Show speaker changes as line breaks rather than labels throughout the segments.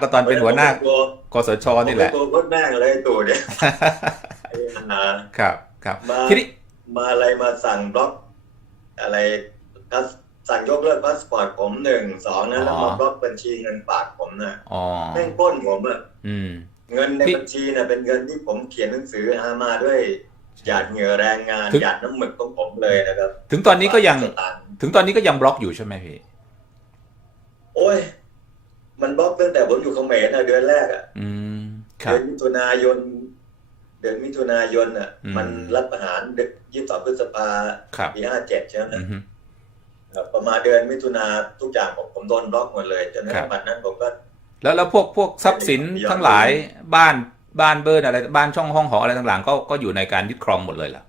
ก็ตอนเป็นหัวหน้ากสชนี่แหละ
ตัวรถแม่งอะไรตัวเนี่ย
ครับครับ
มา
ทีนี้
มาอะไรมาสั่งบล็อก อะไรพัสสั่งยกเลิกพาสปอร์ตผมหนึ่งสองนะแล้วมาบล็อกบัญชีเงินฝากผมนะ
อ๋อ
แม่งปล้นผมอะ
อืม
เงินในบัญชีน่ะเป็นเงินที่ผมเขียนหนังสือหามาด้วยหยาดเหงื่อแรงงานหยาดน้ำหมึกของผมเลยนะครับ
ถึงตอนนี้ก็ยัง ถึงตอนนี้ก็ยังบล็อกอยู่ใช่ไหมพี่
โอ้ย มันบล็อกตั้งแต่ผมอยู่เขมรนะเดือนแรกอะ
อืมครั
เดื
บ
อนมิถุนายน เดือนมิถุนายนอะ
อืม
มันรัฐประหารยี่สิบสองพฤษภา
ครับ
ปีห้าเจ็ดใช่ไหม
อือฮึ
ครับประมาณเดือนมิถุนาทุกอย่างผมผมโดนบล็อกหมดเลยจนใน
ครับ
วันนั้นผมก็
แล้วแล้วพวกพวกทรัพย์สินทั้งหลายบ้านบ้านเบิร์นอะไรบ้านช่องห้องหออะไรต่างๆ ก็ก็อยู่ในการยึดครองหมดเลยเหรอ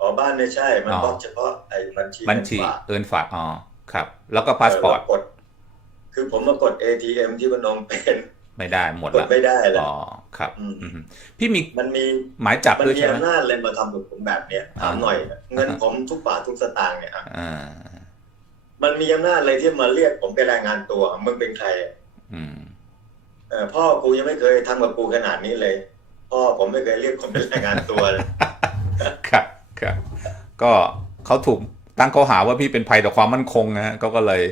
อ๋อบ้านไม่ใช่ มัน
อ๋อ
บล็อกเฉพาะไอ้บัญชี
บัญชี
เงินฝาก
เอินฝากอ๋อครับ แล้วก็พาสปอร์ต
เกด คือผมมากด ATM ที่พนมเป็น
ไม่ได้หมด
กด
ละ
ไม่ได้เลย
อ๋อครับ
อืม
อือฮึพี่มี
มันมี
หมายจับ
มัน
ด้วย
มี
ใช่ไหม
อำนาจเลยมาทำกับผมแบบเนี้ยถาม
อ่า
หน่อยนะเงินผมทุกบาททุกสตางค์เนี่ยอะ
อ่า
มันมีอำนาจอะไรที่มาเรียกผมไปรายงานตัวมึงเป็นใครอะ
อืม
เออพ่อกูยังไม่เคยทำกับกูขนาดนี้เลย พ่อผมไม่เคยเรียกผมไปรายงานตัวเลย
ครับครับก็เขาถูกตั้งข้อหาว่าพี่เป็นภัยต่อความมั่นคงนะฮะเขาก็เลย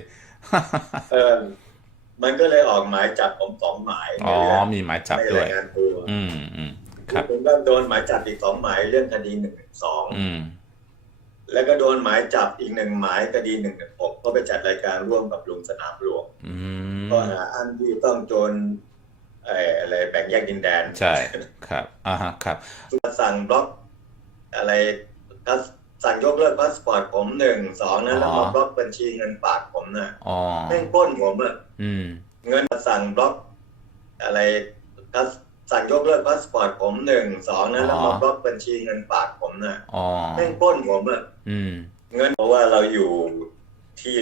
เออ มันก็เลยออกหมายจับผมสองหมาย
อ๋อ
ในเรื่อง
มีหมายจับ
ไม่
ด้วย
รายงานตัว
อืมอืมครับ
ผมก็โดนหมายจับอีกสองหมายเรื่องคดีหนึ่งสอง
อืม
แล้วก็โดนหมายจับอีกหนึ่งหมายคดีหนึ่งหนึ่งหกเพราะไปจัดรายการร่วมกับลุงสนามหลวง
อืม
ข้อหาอันที่ต้องโจรเอ่ออะไรแบ่งแยกดินแดน
ใช่ ครับ อ่าฮะ ครับ
สั่งบล็อกอะไรพัส สั่งยกเลิกพาสปอร์ตผมหนึ่งสองนะแล้วมาบล็อกบัญชีเงินฝากผมนะ
อ๋อ
แม่งปล้นผมอะ
อืม
เงินสั่งบล็อก อะไรพัสสั่งยกเลิกพาสปอร์ตผมหนึ่งสองนะแล้วมาบล็อกบัญชีเงินฝากผมนะ
อ๋อ
แม่งปล้นผมอะ
อืม
เงินเพราะว่าเราอยู่ที่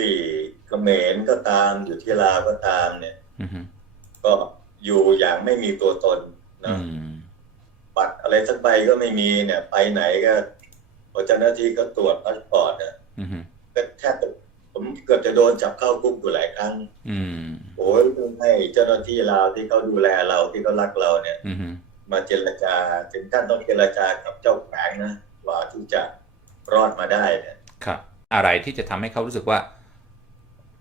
เขมรก็ตามอยู่ที่ลาวก็ตาม เนี่ย
อืม
ก็อยู่อย่างไม่มีตัวตน
อื
นะ
ม
บัตรอะไรสักใบก็ไม่มีเนี่ย ไปไหนก็พ อเจ้าหน้าที่ก็ตรวจพาสปอร์ตเนี่ย
อืม
ก็แทบจะผมเกือบจะโดนจับเข้าคุกอยู่หลายครั้ง
อืม
โอ้ยต้องให้เจ้าหน้าที่ลาวที่เขาดูแลเราที่เขารักเราเนี่ย
อืม
มาเจรจาถึงขั้นต้องเจรจากับเจ้าแขวงนะกว่าที่จะรอดมาได้เนี่ย
ครับ อะไรที่จะทำให้เขารู้สึกว่า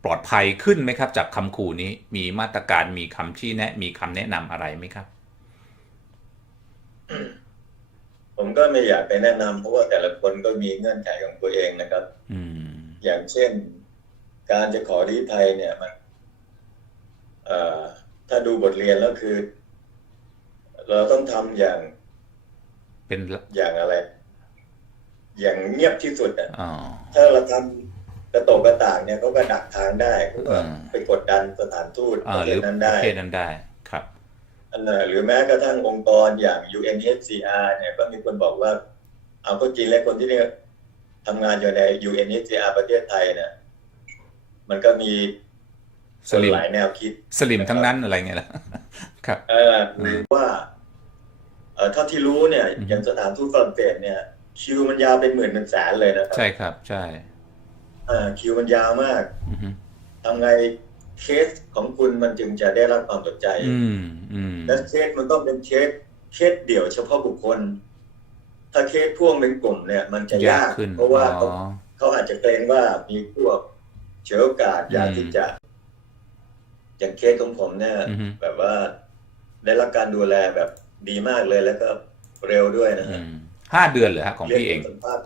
ปลอดภัยขึ้นไหมครับ จากคำขู่นี้มีมาตรการมีคำชี้แนะ มีคำแนะนำอะไรไหมครับ
ผม ก็ไม่อยากไปแนะนำเพราะว่าแต่ละคนก็มีเงื่อนไขของตัวเองนะครับ
อืม
อย่างเช่น การจะขอรีภัยเนี่ยมันเอ่อถ้าดูบทเรียนแล้วคือ เราต้องทำอย่าง
เป็น
อย่างอะไร อย่างเงียบที่สุดอะ
อ๋อ
ถ้าเราทำกระโตกกระต่างเนี่ยเขาก็ดักทางได้เขาก็
อืม
ไปกดดันสถานทูตป
อ่า
ระ
ห
เท
รือ
ศนั้น
ป
ได้ หรือแม้กระทั่งองค์กรอย่าง UNHCR เนี่ยก็มีคนบอกว่า เอาก็จริงแล้วคนที่เนี่ยทำงานอยู่ใน UNHCR ประเทศไทยเนี่ยมันก็มี
สลิม
หลายแนวคิด
สลิมทั้งนั้นอะไรเงี้ยล่ะครับ
เออหรือว่าเออเท่าที่รู้เนี่ย
อืม
อย่างสถานทูตฝรั่งเศสเนี่ย คิวมันยาวเป็นหมื่นเป็นแสนเลยนะครั
ใช่ครับ ใช่
อ่าคิวมันยาวมาก
อืม
ทำไง เคสของคุณมันจึงจะได้รับความสนใจ
อืมอืม
และเคสมันต้องเป็นเคสเคสเดี่ยวเฉพาะบุคคล ถ้าเคสพ่วงเป็นกลุ่มเนี่ย มันจะ
ยายา
กก
ขึ้น
เพราะว่า
อ๋
เขา
อ
เขาอาจจะเกรงว่ามีพวกเฉวยโอกาสอยาก
อืม
ที่จะ อย่างเคสของผมเนี่ย
อืม
แบบว่าได้รับการดูแลแบบดีมากเลยแล้วก็เร็วด้วยนะ
อื
ฮะ
มห้าเดือนเหรอฮะของ
เรียก
พี่เอง
ไปสัมภาษณ์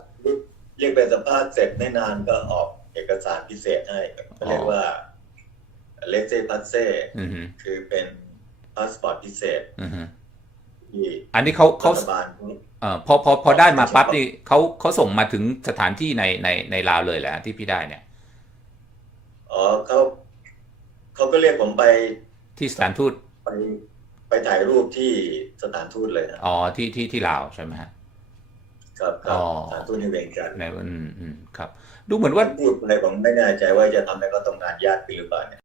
เรียกไปสัมภาษณ์เสร็จไม่นานก็ออกเอกสารพิเศษให้เขาเรียกว่า เลเซพัสเซ
อืม
คือเป็นพาสปอร์ตพิเศษ
อืม
ที่
อันนี้เขาเขา
รัฐบาล
เอ่อพอพอพอได้มาปั๊บนี่เขาเขาส่งมาถึงสถานที่ในในในลาวเลยแหละที่พี่ได้เนี่ย
อ๋อเขาเขาก็เรียกผมไป
ที่สถานทูต
ไปไปถ่ายรูปที่สถานทูตเลยนะ
อ๋อที่ที่ที่ลาวใช่ไหมฮะ
ครับครั
อ๋
บ
อ
สถานทูตในเวียงจันทร์
ในอืมอืมครับ ดูเหมือนว่า
พูดอะไรผมไม่แน่ใจว่าจะทำให้เขาต้องการญาติหรือเปล่าเนี่ย